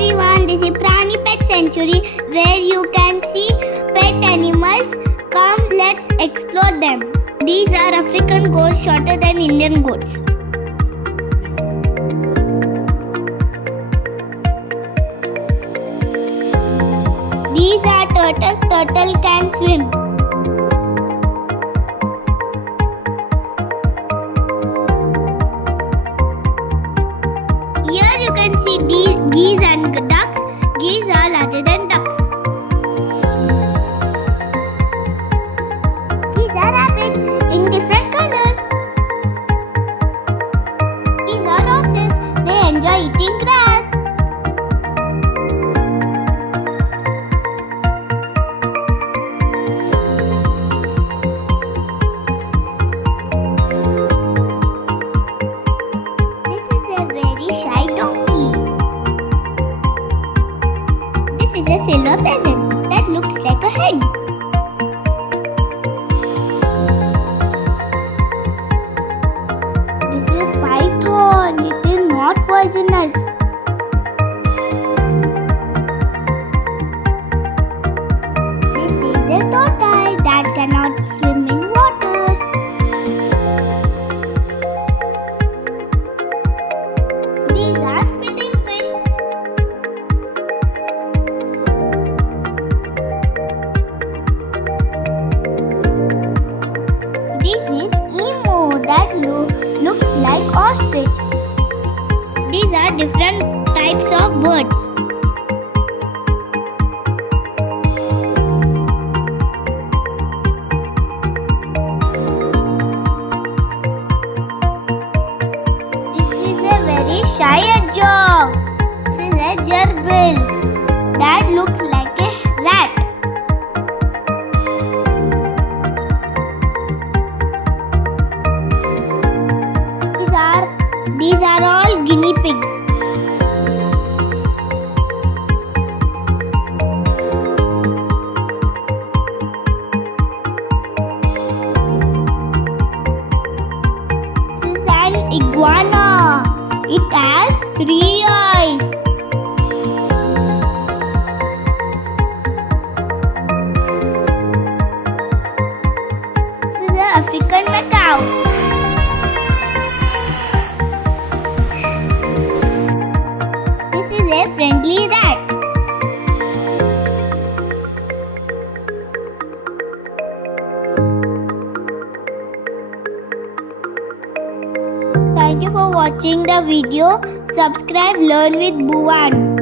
everyone, this is Prani Pet Sanctuary where you can see pet animals. Come, let's explore them. These are African goats shorter than Indian goats. These are turtles. Turtle can swim. Here you can see geese and ducks. Geese are larger than ducks. These are rabbits in different colors. These are horses. They enjoy eating grass. This is a very shy donkey. This is a silver pheasant that looks like a hen. This is a python. It is not poisonous. This is a tortoise that cannot swim in water. These are spitting fish. This is emu that looks like ostrich. These are different types of birds. This is a very shy hedgehog. This is a gerbil that looks like a rat. These are all guinea pigs. This is an iguana. It has 3 eyes. This is an African macaw. This is a friendly rat. Thank you for watching the video. Subscribe, learn with Bhuvan.